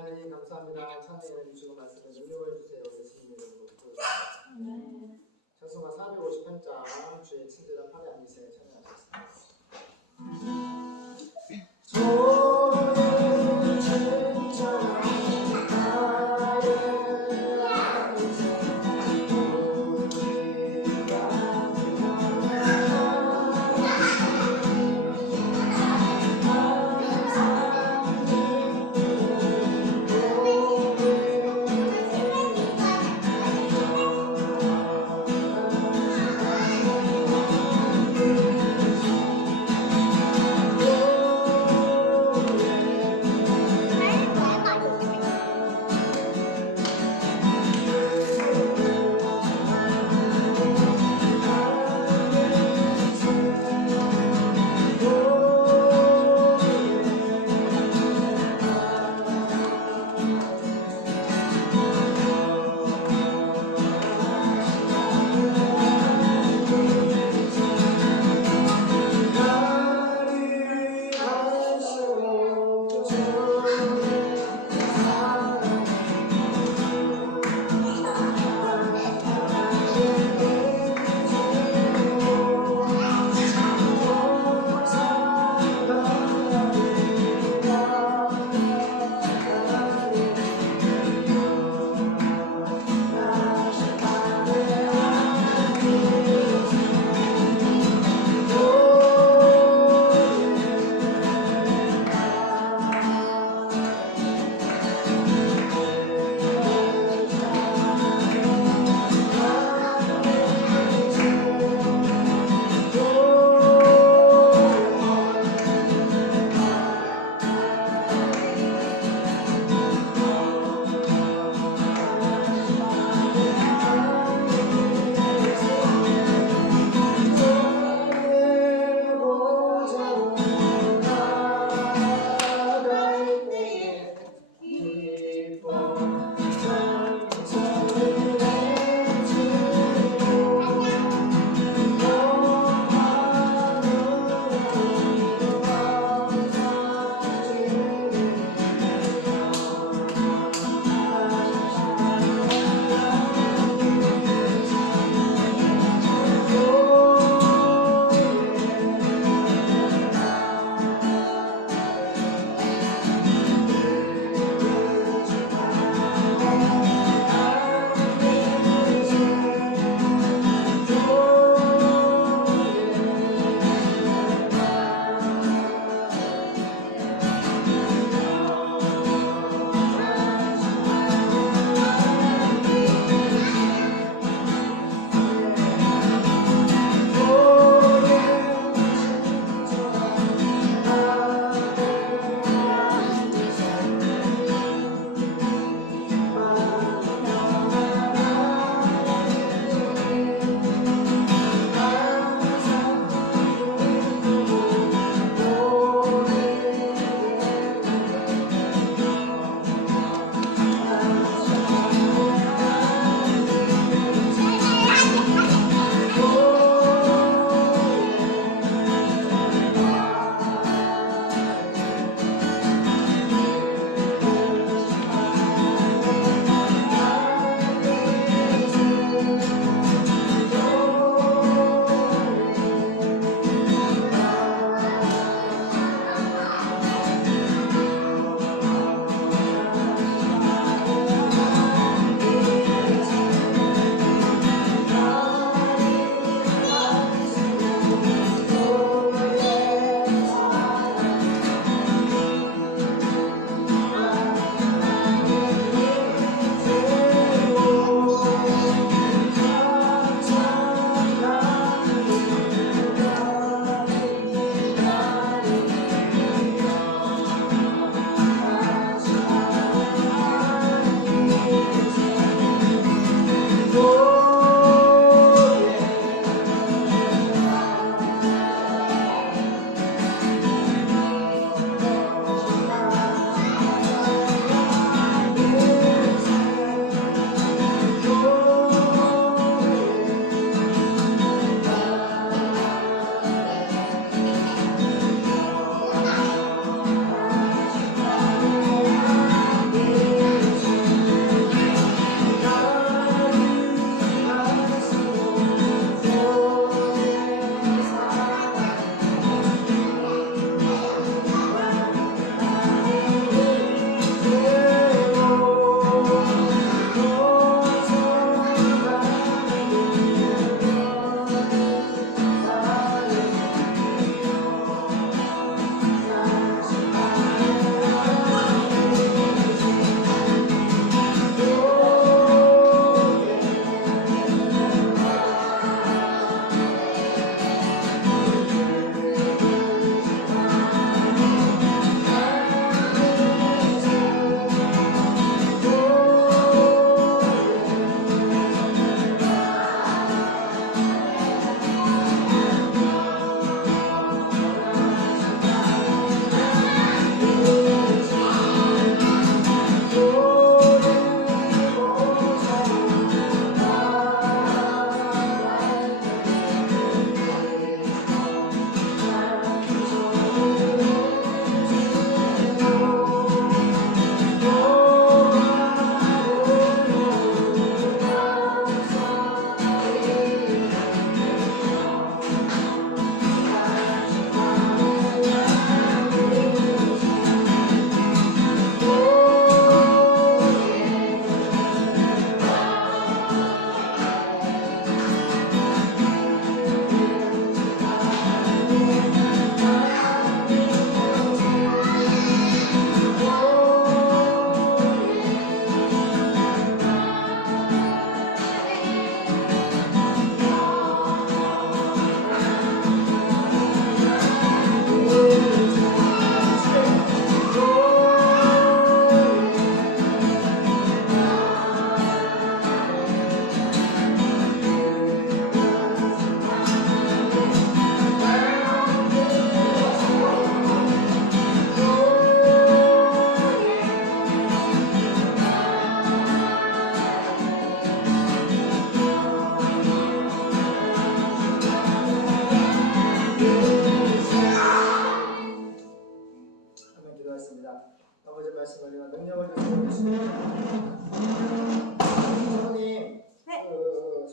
하나님 감사합니다. 찬양을 주시고 말씀을 능력을 주세요. 예수님 이름으로. 찬송가 458장 주의 친절한 팔에 앉으세요. 찬양하겠습니다.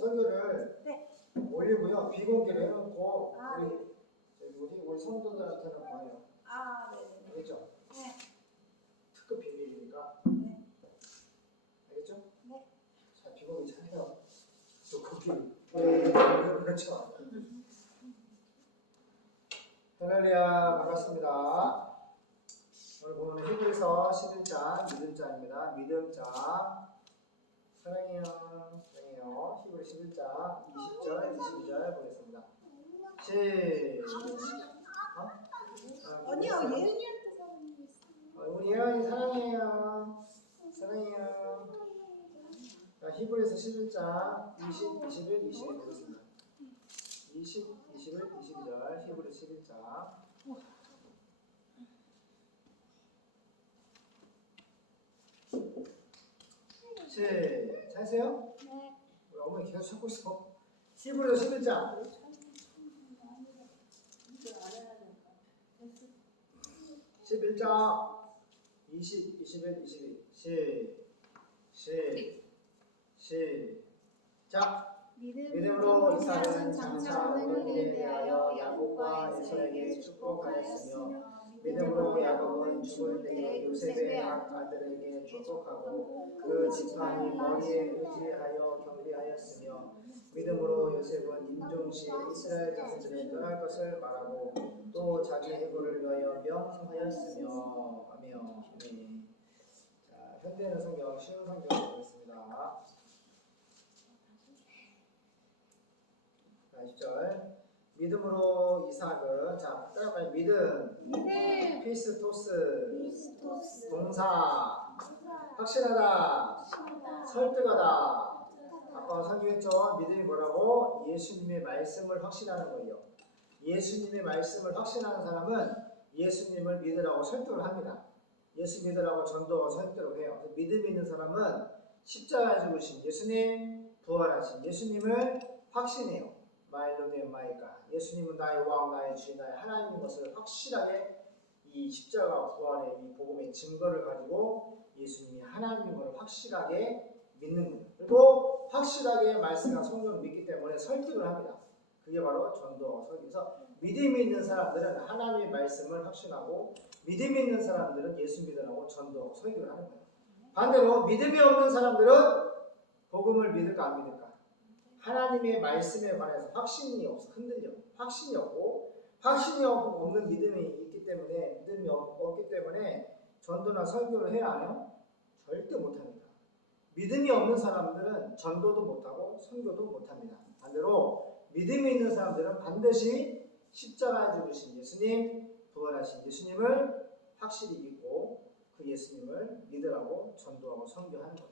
설교를 네. 올리고요 비공개로 해놓고 아, 우리 저기 우리 우리 성도들한테는 봐요 아, 네. 알겠죠? 네. 특급 비밀이니까 네. 알겠죠? 네. 자 비공개 잘해요 저 거기 네, 그렇죠 할렐루야 반갑습니다. 오늘 보면 히브리서 11장 믿음장입니다. 믿음장 사랑해요 사랑해요 히브리 11장 20절 22절 보겠습니다. 시 어? 아, 언니요, 믿음. 예은이한테 있어. 어, 우리 예언이 사랑해요 사랑해요 자, 히브리서 11장 20, 21, 22 보겠습니다. 20, 21, 22절 히브리 11장 시, 잘하세요? 네. 우리 어머니 계속 찾고 있어. 히브리서 11장 11장 20, 21, 22 시, 시, 시작 믿음으로 이삭은 장차 오는 일에 대하여 야곱과 에서에게 축복하였으며 믿음으로 야곱은 죽을 때에 요셉의 각 아들에게 축복하고 그 지팡이 머리에 의지하여 경비하였으며 믿음으로 요셉은 임종시 이스라엘 자손들에 떠날 것을 말하고 또 자기 해고를 위하여 명하였으며 하며 네. 자 현대는 성경 쉬운 성경 보겠습니다. 자 10절 믿음으로 이삭은 자 따라가요. 믿음. 믿음. 피스토스. 미스토스. 동사. 확실하다. 설득하다. 아까 설교했죠? 믿음이 뭐라고? 예수님의 말씀을 확신하는 거예요. 예수님의 말씀을 확신하는 사람은 예수님을 믿으라고 설득을 합니다. 예수 믿으라고 전도와 설득을 해요. 믿음이 있는 사람은 십자가에 죽으신 예수님 부활하신 예수님을 확신해요 마일로 된 마이가 예수님은 나의 왕 나의 주인 나의 하나님인 것을 확실하게 이 십자가 부활의 이 복음의 증거를 가지고 예수님이 하나님인 것을 확실하게 믿는 거예요. 그리고 확실하게 말씀과 성경을 믿기 때문에 설득을 합니다. 그게 바로 전도 설교에서 믿음이 있는 사람들은 하나님의 말씀을 확신하고 믿음이 있는 사람들은 예수 믿으라고 전도 설교를 하는 거예요. 반대로 믿음이 없는 사람들은 복음을 믿을까 안 믿을까? 하나님의 말씀에 관해서 확신이 없어 흔들려 확신이 없고 확신이 없- 없는 믿음이 있기 때문에 믿음이 없- 없기 때문에 전도나 설교를 해야 하나요? 절대 못합니다. 믿음이 없는 사람들은 전도도 못하고 선교도 못합니다. 반대로 믿음이 있는 사람들은 반드시 십자가에 죽으신 예수님, 부활하신 예수님을 확실히 믿고 그 예수님을 믿으라고 전도하고 선교하는 거예요.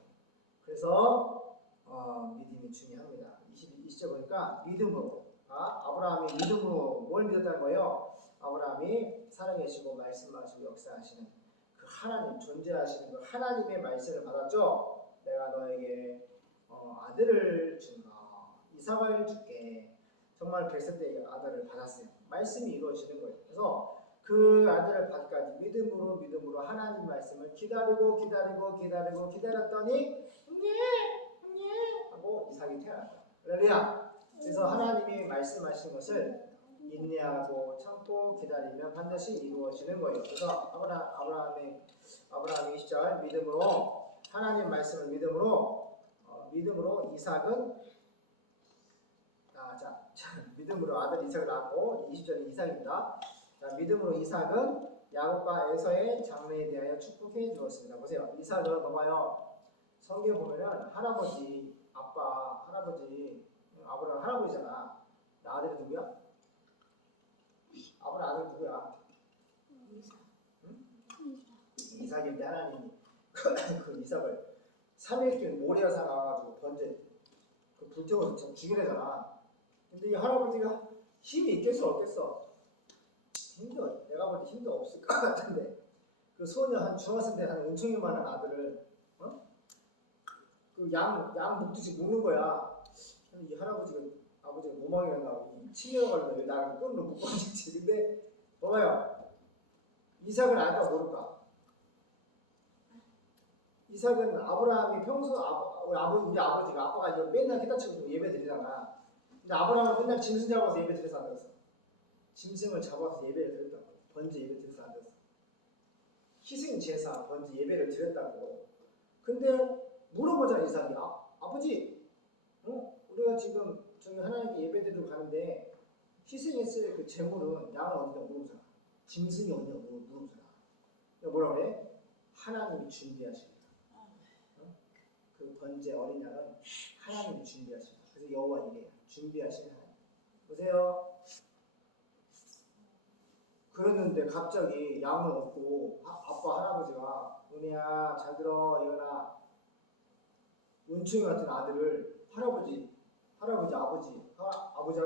그래서 어, 믿음이 중요합니다. 20, 20절 보니까 믿음으로 아, 아브라함이 믿음으로 뭘 믿었다는 거예요? 아브라함이 살아계시고 말씀하시고 역사하시는 그 하나님 존재하시는 그 하나님의 말씀을 받았죠. 내가 너에게 어, 아들을 준다. 이삭을 줄게. 정말 백세 때 아들을 받았어요. 말씀이 이루어지는 거예요. 그래서 그 아들을 받기까지 믿음으로 믿음으로 하나님 말씀을 기다리고 기다리고 기다리고 기다렸더니 형 하고 이삭이 태어났다. 할렐루야. 그래서 하나님이 말씀하신 것을 인내하고 참고 기다리면 반드시 이루어지는 거예요. 그래서 아브라, 아브라함의 아브라함의 20절 믿음으로 하나님 말씀을 믿음으로 어, 믿음으로 이삭은 아, 자, 자, 믿음으로 아들 이삭을 낳고 20절이 이삭입니다. 자, 믿음으로 이삭은 야곱과 에서의 장래에 대하여 축복해 주었습니다. 보세요. 이삭은 봐봐요. 성경 보면은 할아버지, 아빠, 할아버지, 아브라함 할아버지잖아. 나 아들이 누구야? 아브라함 아들 누구야? 이삭인데 하나님이 그 이삭을 3일길 모리아산 나와가지고 번제 그 불태워서 참 죽이래잖아. 근데 이 할아버지가 힘이 있겠어 없겠어? 힘도 내가 볼 때 힘도 없을 것 같은데 그 소녀 한 중학생 때 한 은총이만한 아들을 어? 그양양 묶듯이 묶는 거야. 이 할아버지가 아버지가 모망이란가 치매가 걸리면 왜 나를 끈으로 묶고 앉지? 근데 봐봐요. 이삭을 알까 모를까? 이삭은 아브라함이 평소 아버, 우리, 아버, 우리 아버지가 아빠가 맨날 기타치고 예배 드리잖아. 근데 아브라함은 맨날 짐승 잡아서 예배 드려서 안 됐어. 짐승을 잡아서 예배를 드렸다고. 번제 예배 드려서 안 됐어. 희생 제사 번제 예배를 드렸다고. 근데 물어보자 이삭이 아, 아버지, 어? 우리가 지금 저기 하나님께 예배 드리러 가는데 희생했을 그 제물은 양은 어디다 물어보잖아. 짐승이 어디다 물어보잖아. 뭐라 그래? 하나님이 준비하십니다. 그 번제 어린 양은 하나님이 준비하십니다. 그래서 여호와 이래 준비하신 하나님. 보세요. 그랬는데 갑자기 양을 얻고 아, 아빠 할아버지가 은혜야 잘 들어 예은아 은총이 같은 아들을 할아버지 할아버지 아버지 하, 아버지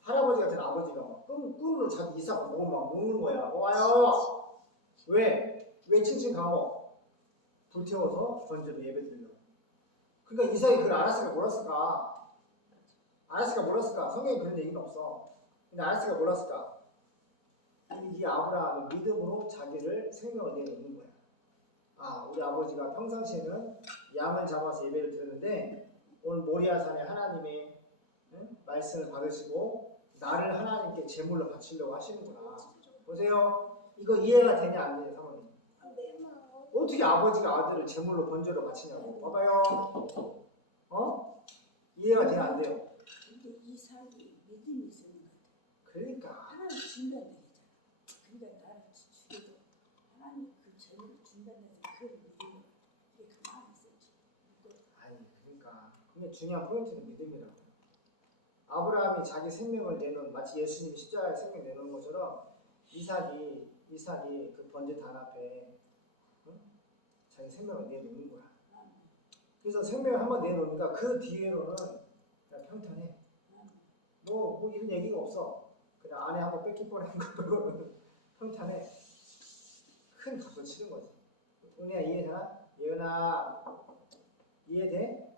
할아버지 같은 아버지가 막 끈, 끈으로 자기 이삭을 먹으면 막 먹는 거야. 어, 와요. 왜? 왜 칭칭 감어? 불태워서 번제로 예배 드리려고. 그러니까 이삭이 그걸 알았을까 몰랐을까? 알았을까 몰랐을까? 성경에 그런 얘기는 없어. 근데 알았을까 몰랐을까? 이 아브라함은 믿음으로 자기를 생명을 내놓는 거야. 아, 우리 아버지가 평상시에는 양을 잡아서 예배를 드렸는데 오늘 모리아산에 하나님의 응? 말씀을 받으시고 나를 하나님께 제물로 바치려고 하시는구나. 보세요. 이거 이해가 되냐 안 되냐 사모님. 어떻게 아버지가 아들을 제물로 번제로 바치냐고. 봐봐요. 어? 이해가 돼야 안 돼요. 근데 이삭이 믿음이 있었는 것 같아. 그러니까 하나님 준비한 얘기잖아. 그러니까 나를 죽여도 하나님 그 재물을 준비한다는 그 믿음을 이게 가만히 있었지. 믿고 아니 그러니까 근데 중요한 포인트는 믿음이라고. 아브라함이 자기 생명을 내놓은 마치 예수님이 십자가에 생명 내놓은 것처럼 이삭이 이삭이 그 번제 단 앞에 응? 자기 생명을 내놓는 거야. 그래서 생명을 한번 내놓으니까 그 뒤로는 그냥 평탄해. 뭐, 뭐 이런 얘기가 없어. 그냥 안에 한번 뺏길 뻔한 거 그거는 평탄해. 큰 값을 치는 거지. 은혜야 이해되나? 예은아 이해돼?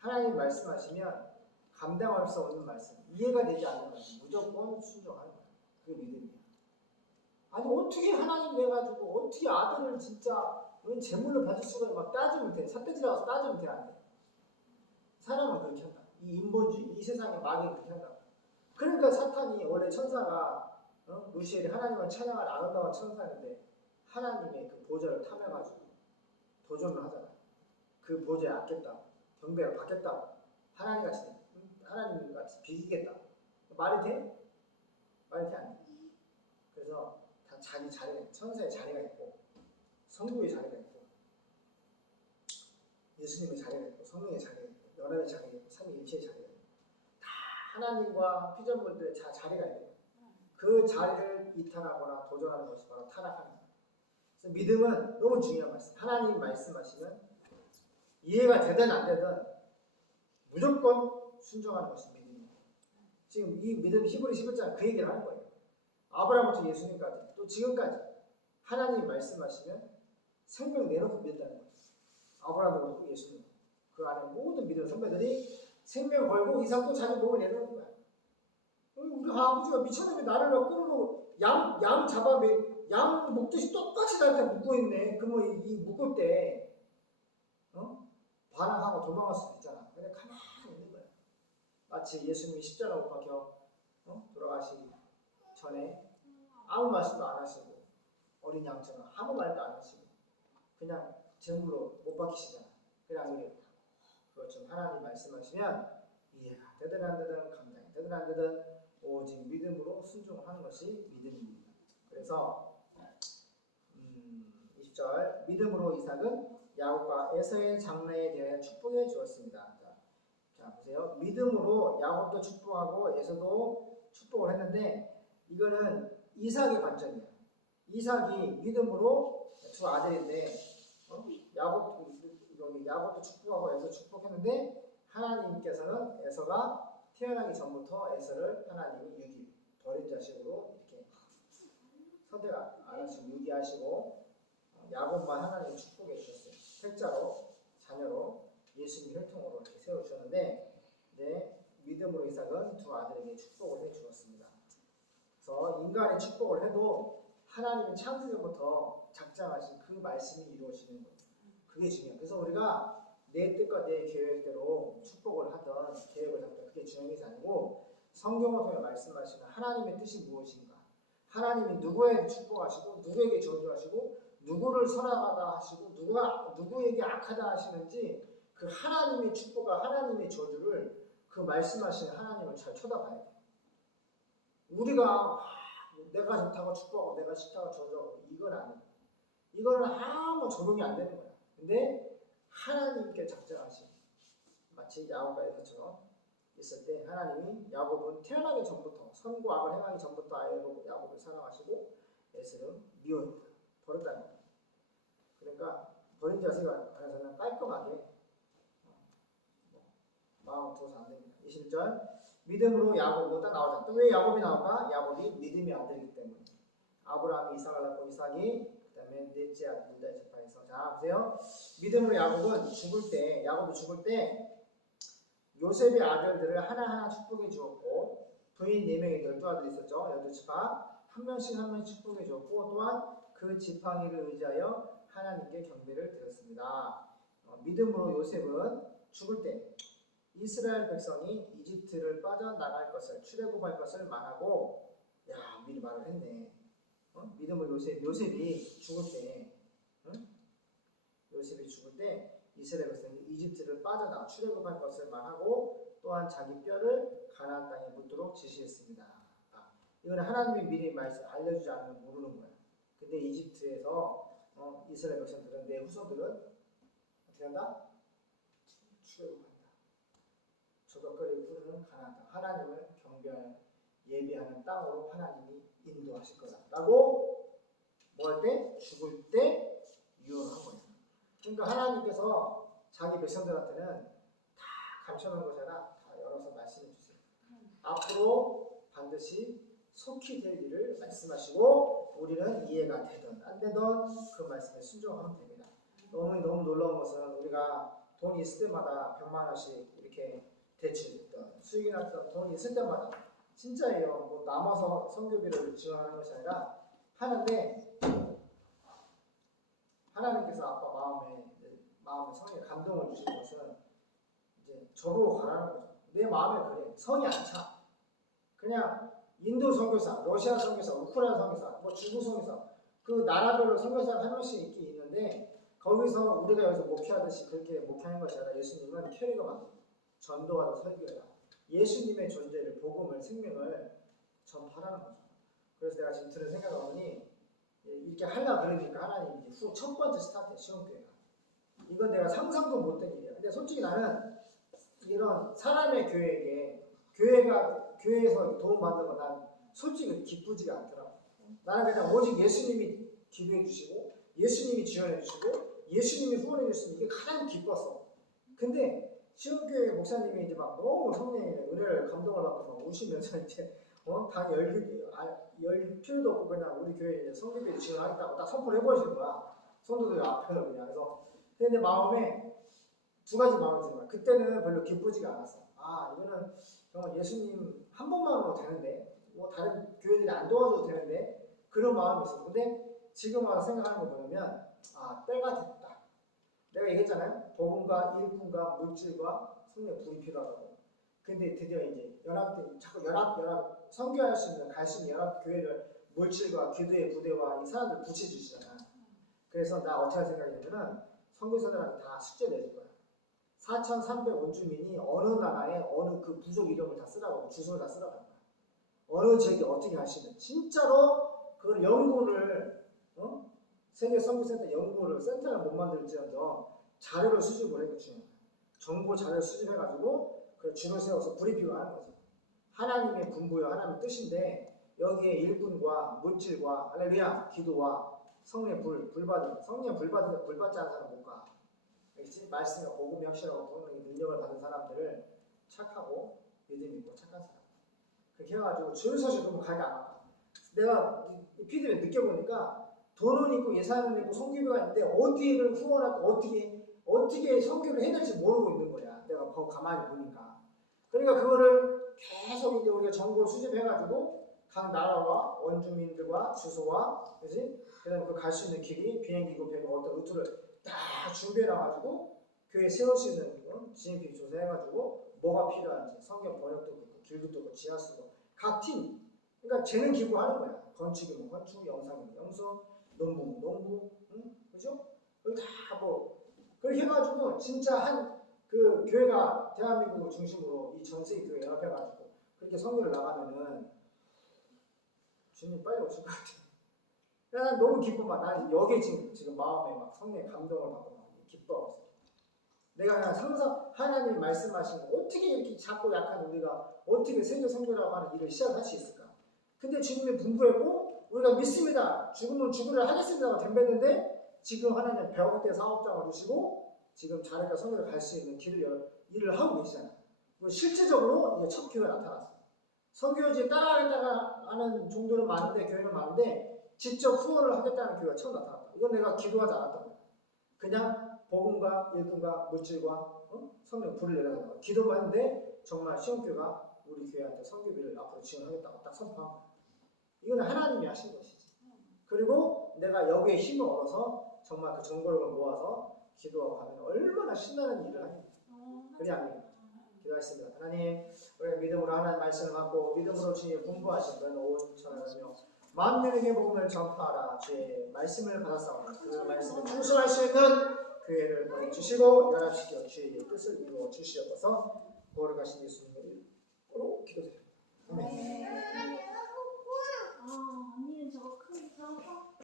하나님 말씀하시면 감당할 수 없는 말씀, 이해가 되지 않는 말씀 무조건 순종하는 거야. 그게 믿음이야. 아니 어떻게 하나님 돼가지고 어떻게 아들을 진짜 은 제물로 받을 수가 막 따지면 돼. 삿대질 나가서 따지면 돼 안 돼. 사람은 그렇게 한다. 이 인본주의, 이 세상의 마귀는 그렇게 한다. 그러니까 사탄이 원래 천사가 어? 루시엘이 하나님을 찬양할 아름다운 천사인데 하나님의 그 보좌를 탐해가지고 도전을 하잖아. 그 보좌에 앉겠다. 경배를 받겠다. 하나님 같이 하나님 같이 비기겠다. 말이 돼? 말이 돼안 돼? 그래서 다 자기 자리가 천사의 자리가 있고 성부의 자리가 있고 예수님의 자리가 있고 성령의 자리가 있고 연합의 자리가 있고 삼위일체의 자리가 있고 다 하나님과 피조물들의 자, 자리가 있고 그 자리를 이탈하거나 도전하는 것이 바로 타락하는 거예요. 그래서 믿음은 너무 중요한 말씀. 하나님 말씀하시면 이해가 되든 안 되든 무조건 순종하는 것이 믿음입니다. 지금 이 믿음 히브리 11장 그 얘기를 하는 거예요. 아브라함부터 예수님까지 또 지금까지 하나님이 말씀하시면 생명 내놓고 믿는다는 거예요. 아브라함도 그렇고 예수님 그 안에 모든 믿음 선배들이 생명 걸고 이삭도 자기 몸을 내놓는 거야. 어, 우리 아버지가 미쳤는데 나를 막 끌고 양, 양 잡아 매- 양 묶듯이 똑같이 나한테 묶고 있네. 그러면 이, 이 묶을 때 어? 반항하고 도망갈 수도 있잖아. 근데 가만히 있는 거야. 마치 예수님이 십자가 못 박혀 어? 돌아가시기 전에 아무 말씀도 안 하시고 어린 양처럼 아무 말도 안 하시고 그냥 제물로 못 박히시잖아. 그냥 이게 그것좀 하나님 말씀하시면 이해가 되든 안 되든 감당이 되든 안 되든 오직 믿음으로 순종을 하는 것이 믿음입니다. 그래서 음, 20절 믿음으로 이삭은 야곱과 에서의 장래에 대해 축복해 주었습니다. 자, 자 보세요. 믿음으로 야곱도 축복하고 에서도 축복을 했는데 이거는 이삭의 관점이야. 이삭이 믿음으로 두 아들인데 어? 야곱 야곱도 축복하고 에서 축복했는데 하나님께서는 에서가 태어나기 전부터 에서를 하나님이 유기 버린 자식으로 이렇게 선택 안 하시고 유기하시고 어, 야곱만 하나님 축복해 주셨어요. 택자로 자녀로 예수님 혈통으로 이렇게 세워 주셨는데 이제 믿음으로 이삭은 두 아들에게 축복을 해 주었습니다. 그래서 인간의 축복을 해도 하나님이 창세전부터 작정하신 그 말씀이 이루어지는 거예요. 그게 중요해요. 그래서 우리가 내 뜻과 내 계획대로 축복을 하던 계획을 잡던 그게 중요한 것이 아니고 성경을 통해 말씀하시는 하나님의 뜻이 무엇인가 하나님이 누구에게 축복하시고 누구에게 저주하시고 누구를 선하다 하시고 누가 누구에게 악하다 하시는지 그 하나님의 축복과 하나님의 저주를 그 말씀하시는 하나님을 잘 쳐다봐야 돼. 우리가 아, 내가 좋다고 축복하고 내가 싫다고 저주하고 이건 아니야. 이거는 아무 적용이 안 되는 거야. 근데 하나님께 작정하신 마치 야곱과에서처럼 있을 때 하나님이 야곱은 태어나기 전부터 선과 악을 행하기 전부터 알고 야곱을 사랑하시고 에스를 미워했다. 거야. 그러니까 버린 자세가 안에서는 깔끔하게 어, 뭐, 마음 두어서 안 됩니다. 21절 믿음으로 야곱으로 딱 나오잖아. 또 왜 야곱이 나올까? 야곱이 믿음의 아들이기 때문에. 아브라함이 이삭을 낳고 이삭이 그 다음에 넷째 아들 유다의 지파에서 자 보세요. 믿음으로 야곱은 죽을 때 야곱이 죽을 때 요셉의 아들들을 하나하나 축복해 주었고 부인 네 명이 열두 아들이 있었죠. 열두 지파 한 명씩 한 명씩 축복해 주었고 또한 그 지팡이를 의지하여 하나님께 경배를 드렸습니다. 어, 믿음으로 요셉은 죽을 때 이스라엘 백성이 이집트를 빠져나갈 것을 출애굽할 것을 말하고 야 미리 말을 했네. 어? 믿음으로 요셉 요셉이 죽을 때 응? 요셉이 죽을 때 이스라엘 백성이 이집트를 빠져나가 출애굽할 것을 말하고 또한 자기 뼈를 가나안 땅에 묻도록 지시했습니다. 아, 이거는 하나님이 미리 말씀 알려주지 않으면 모르는 거야. 근데 이집트에서 어, 이스라엘 백성들은 내 후손들은 어떻게 한다? 출애굽한다. 저덕거리 부르는 가나안 땅 하나님을 경배할 예배하는 땅으로 하나님이 인도하실 거다라고 뭐할 때 죽을 때 유언한 거예요. 그러니까 하나님께서 자기 백성들한테는 다 감춰놓은 것이라 다 열어서 말씀해 주세요. 앞으로 반드시 속히 될 일을 말씀하시고 우리는 이해가 되든 안 되든 그 말씀에 순종하면 됩니다. 너무 너무 놀라운 것은 우리가 돈이 있을 때마다 100만 원씩 이렇게 대출했던 수익이 났던 돈이 있을 때마다 진짜예요. 뭐 남아서 선교비를 지원하는 것이 아니라 하는데 하나님께서 아빠 마음에 마음에 성에 감동을 주시는 것은 이제 저보고 가라는 거죠. 내 마음에 그래. 성이 안 차. 그냥 인도 선교사, 러시아 선교사, 우크라이나 선교사, 뭐 중국 선교사 그 나라별로 선교사가 한 명씩 있긴 있는데 거기서 우리가 여기서 목회하듯이 그렇게 목회하는 것이 아니라 예수님은 캐리가 만들고 전도하는 설교다. 예수님의 존재를 복음을 생명을 전파하는 거죠. 그래서 내가 지금 들은 생각해보니 예, 이렇게 하려 그러니까 하나님 이제 후 첫 번째 스타트 시험교회가 이건 내가 상상도 못한 일이야. 근데 솔직히 나는 이런 사람의 교회에게 교회가 교회에서 도움 받는 거난 솔직히 기쁘지가 않더라고. 나는 그냥 오직 예수님이 기도해 주시고 예수님이 지원해 주시고 예수님이 후원해 주시면 이게 가장 기뻤어. 근데 시험교회 목사님이 이제 막 너무 성령의 은혜를 감동을 받고 막 우시면서 이제 어다 열기 아, 열 필요도 없고 그냥 우리 교회 이제 성교비 지원하겠다고 딱 선포를 해버리시는 거야. 성도들 앞에서 그냥 그래서 근데 내 마음에 두 가지 마음이 드는 거야. 그때는 별로 기쁘지가 않았어. 아 이거는 정말 예수님 한 번만으로 되는데 뭐 다른 교회들이 안 도와줘도 되는데 그런 마음이 있어. 근데 지금 와서 생각하는 거 보면 아 때가 됐다. 내가 얘기했잖아요. 복음과 일꾼과 물질과 성령 불이 필요하다고. 근데 드디어 이제 연합 자꾸 연합 연합 선교할 수 있는 갈수 있는 연합 교회를 물질과 기도의 부대와 이 사람들 붙여주시잖아. 그래서 나 어떻게 생각했냐면은 선교사들한테 다 숙제 내줄 거야. 4,300 원주민이 어느 나라에 어느 그 부족 이름을 다 쓰라고 주소를 다 쓰라고 할 거야. 어느 지역에 어떻게 하시는 진짜로 그걸 연구를 어? 세계 선교센터 연구를 센터를 못 만들지언정 자료를 수집을 해도 중요해. 정보 자료 수집해가지고 그 줄을 세워서 브리핑을 하는 거지. 하나님의 분부요, 하나님의 뜻인데 여기에 일꾼과 물질과 할렐루야 기도와 성령의 불, 불 받은 성령 불 받은 불 받지 않은 사람 못 가. 알겠지? 말씀과 복음이 확실하고 성령의 능력을 받은 사람들을 착하고 믿음 있고 착한 사람. 그렇게 해가지고 줄 서서 그러면 가기 안 아까. 내가 이 피드백 느껴보니까 돈은 있고 예산은 있고 성교비가 있는데 어디를 후원할까 어떻게 어떻게 성교를 해야 될지 모르고 있는 거야. 내가 거 가만히 보니까. 그러니까 그거를 계속 이제 우리가 정보를 수집해가지고 각 나라와 원주민들과 주소와 그지? 그다음에 그 갈 수 있는 길이 비행기고 배가 어떤 루트를 다 준비해 놔가지고 교회 세울 수 있는 어? GMP 조사해가지고 뭐가 필요한지 성경 번역도 그렇고 길도 그렇고 지하 쓰고 각 팀. 그러니까 재능 기부하는 거야. 건축이면 건축, 영상이면 영상, 농부면 농부, 응? 그죠? 그걸 다뭐 그렇게 해가지고 진짜 한 그 교회가 대한민국을 중심으로 이 전 세계 교회 연합해가지고 그렇게 선교를 나가면은 주님 빨리 오실 것 같아. 난 너무 기뻐 막 나는 여기 지금 지금 마음에 막 성령의 감동을 받고 막 기뻐하고 있어. 내가 그냥 상상 하나님 말씀하신 거 어떻게 이렇게 작고 약한 우리가 어떻게 세계 선교라고 하는 일을 시작할 수 있을까? 근데 주님이 분부했고 우리가 믿습니다. 죽으면 죽으려 하겠습니다가 덤볐는데 지금 하나님 100억대 사업장을 주시고 지금 자네가 선교를 갈 수 있는 길을 열, 일을 하고 계시잖아요. 그리고 실제적으로 이게 첫 교회가 나타났어요. 선교지 따라하겠다가 하는 종들은 많은데 교회는 많은데 직접 후원을 하겠다는 교회가 처음 나타났다. 이건 내가 기도하지 거야. 그냥 복음과 일꾼과 물질과 어? 성령 불을 내려는 거야. 기도만 했는데 정말 시험교가 우리 교회한테 선교비를 앞으로 지원하겠다고 딱 선포한 거야. 이건 하나님이 하신 것이지. 그리고 내가 여기에 힘을 얻어서 정말 그 정보를 모아서 기도하고 가면 얼마나 신나는 일을 하니. 그래 아멘. 기도하겠습니다. 하나님, 우리 믿음으로 하나님 말씀을 받고 믿음으로 주의 공부하신 너는 온 천하며 만민에게 복음을 전파하라 주의 말씀을 받았사오나 그 그렇죠. 말씀을 충실할 수 있는 교회를 보내주시고 연합시켜 주의 뜻을 이루어 주시옵소서 오르가신 예수님으로 기도드립니다. 아멘.